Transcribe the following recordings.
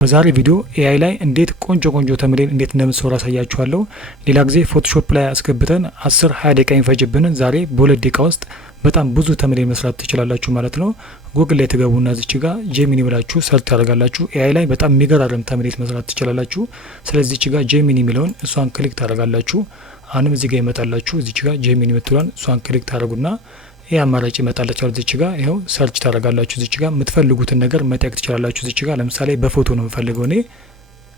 በዛሬ ቪዲዮ ኤአይ ላይ እንዴት ቆንጆ ተምኔል እንዴት እንደምንሰራ አሳያችኋለሁ። ሌላ ጊዜ ፎቶሾፕ ላይ አስገብተን 10-20 ደቂቃ የሚፈጅብንን ዛሬ በ2 ደቂቃ ውስጥ በጣም ብዙ ተምኔል መስራት ትችላላችሁ ማለት ነው። ጉግል ላይ ተገቡና እዚች ጋር ጄሚኒ ብላችሁ ሰርች ታደርጋላችሁ። ኤአይ ላይ በጣም የሚገራርም ተምኔል መስራት ትችላላችሁ። ስለዚህ እዚች ጋር ጄሚኒ የሚለውን እሷን ክሊክ ታደርጋላችሁ። አሁንም እዚህ ጋር ይመጣላችሁ። እዚች ጋር ጄሚኒ የምትሏን እሷን ክሊክ ታደርጉና ይሄ አማራጭ ይመጣላችኋል። እዚች ጋር ይሄው ሰርች ታደርጋላችሁ። እዚች ጋር የምትፈልጉትን ነገር መጠየቅ ትችላላችሁ። እዚች ጋር ለምሳሌ በፎቶ ነው የምፈልገው እኔ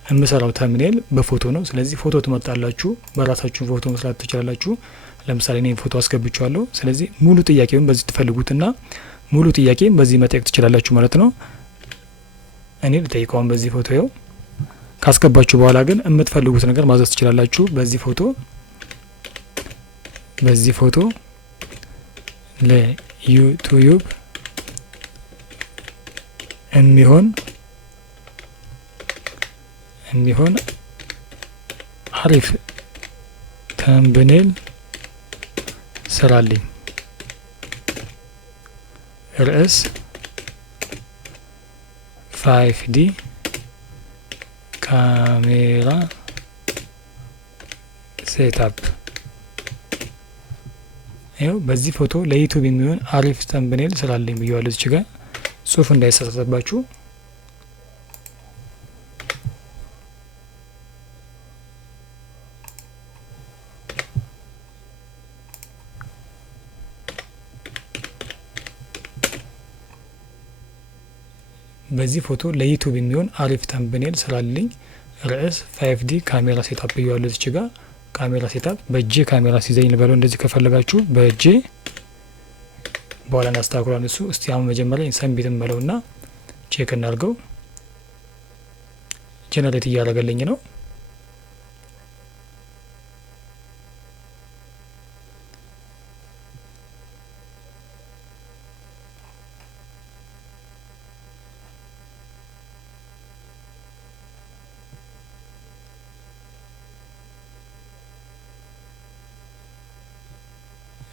የምሰራው ተምኔል በፎቶ ነው። ስለዚህ ፎቶ ትመርጣላችሁ። በራሳችሁ ፎቶ መስራት ትችላላችሁ። ለምሳሌ እኔ ፎቶ አስገብቻለሁ። ስለዚህ ሙሉ ጥያቄውን በዚህ ትፈልጉትና ሙሉ ጥያቄን በዚህ መጠየቅ ትችላላችሁ ማለት ነው። እኔ ልጠይቀውን በዚህ ፎቶ ይኸው ካስገባችሁ በኋላ ግን የምትፈልጉት ነገር ማዘዝ ትችላላችሁ። በዚህ ፎቶ ለዩቲዩብ የሚሆን አሪፍ ተምብኔል ስራልኝ። ርዕስ 5D ካሜራ ሴትአፕ። ይኸው በዚህ ፎቶ ለዩቲዩብ የሚሆን አሪፍ ተምብኔል ስራልኝ ብየዋለሁ። እዚህ ጋር ጽሁፍ እንዳይሳሳትባችሁ በዚህ ፎቶ ለዩቲዩብ የሚሆን አሪፍ ተምብኔል ስራልኝ። ርዕስ 5D ካሜራ ሴትአፕ ብየዋለሁ። እዚህ ጋር ካሜራ ሴትአፕ በእጄ ካሜራ ሲዘኝ ልበለው። እንደዚህ ከፈለጋችሁ በእጄ በኋላ እናስተካክሏል እሱ። እስቲ አሁን መጀመሪያ ሰንቢት እንበለውና ቼክ እናድርገው። ጀነሬት እያደረገልኝ ነው።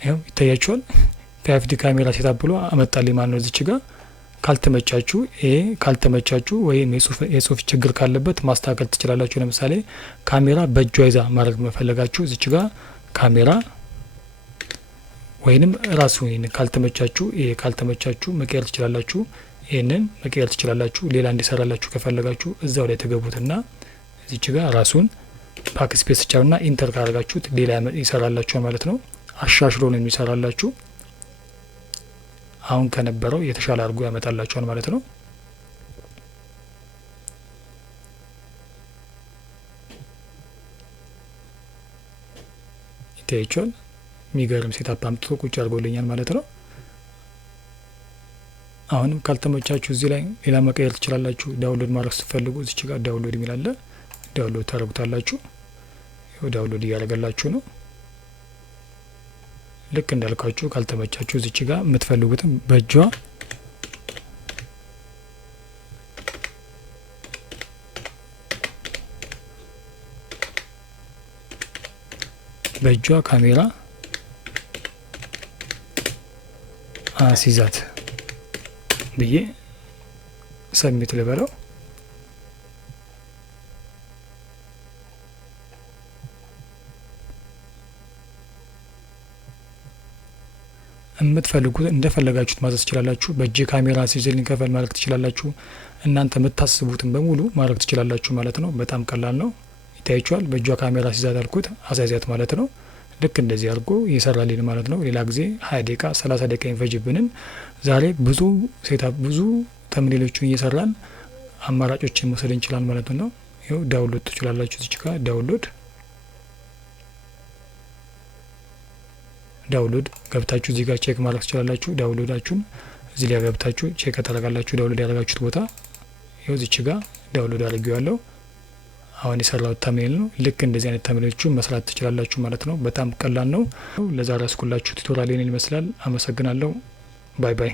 ይኸው ይታያችኋል። 5D ካሜራ ሴትአፕ ብሎ አመጣልኝ ማለት ነው። እዚች ጋር ካልተመቻችሁ ወይም የጽሁፍ ችግር ካለበት ማስተካከል ትችላላችሁ። ለምሳሌ ካሜራ በእጇ ይዛ ማድረግ መፈለጋችሁ እዚች ጋር ካሜራ ወይንም ራሱ ካልተመቻችሁ መቀየር ትችላላችሁ። ይህንን መቀየር ትችላላችሁ። ሌላ እንዲሰራላችሁ ከፈለጋችሁ እዛው ላይ ተገቡትና እዚች ጋር ራሱን ባክ ስፔስ ቻውና ኢንተር ካደረጋችሁት ሌላ ይሰራላችኋል ማለት ነው። አሻሽሎ ነው የሚሰራላችሁ። አሁን ከነበረው የተሻለ አድርጎ ያመጣላችኋል ማለት ነው። ይታያችኋል። የሚገርም ሴታፕ አምጥቶ ቁጭ አድርጎልኛል ማለት ነው። አሁንም ካልተመቻችሁ እዚህ ላይ ሌላ መቀየር ትችላላችሁ። ዳውንሎድ ማድረግ ስትፈልጉ እዚች ጋር ዳውንሎድ የሚል አለ። ዳውንሎድ ታደርጉታላችሁ። ይኸው ዳውንሎድ እያደረገላችሁ ነው። ልክ እንዳልኳችሁ ካልተመቻችሁ እዚች ጋር የምትፈልጉትን በእጇ ካሜራ አሲዛት ብዬ ሰሚት ልበለው። የምትፈልጉት እንደፈለጋችሁት ማዘዝ ትችላላችሁ። በእጅ ካሜራ ሲዝልኝ ከፈል ማድረግ ትችላላችሁ። እናንተ የምታስቡትን በሙሉ ማድረግ ትችላላችሁ ማለት ነው። በጣም ቀላል ነው። ይታያችኋል። በእጇ ካሜራ ሲዛት አልኩት አሳይዛት ማለት ነው። ልክ እንደዚህ አድርጎ ይሰራልን ማለት ነው። ሌላ ጊዜ 20 ደቂቃ 30 ደቂቃ የሚፈጅብንን ዛሬ ብዙ ሴታፕ ብዙ ተምኔሎችን እየሰራን አማራጮችን መውሰድ እንችላለን ማለት ነው። ይኸው ዳውንሎድ ትችላላችሁ። እዚህ ጋር ዳውንሎድ ገብታችሁ እዚህ ጋር ቼክ ማድረግ ትችላላችሁ። ዳውንሎዳችሁን እዚህ ላይ ገብታችሁ ቼክ ታደርጋላችሁ። ዳውንሎድ ያደረጋችሁት ቦታ ይኸው እዚች ጋር ዳውንሎድ አድርጌዋለሁ። አሁን የሰራሁት ተምኔል ነው። ልክ እንደዚህ አይነት ተምኔሎችን መስራት ትችላላችሁ ማለት ነው። በጣም ቀላል ነው። ለዛሬ ያስኩላችሁ ቱቶሪያል ይመስላል። አመሰግናለሁ። ባይ ባይ።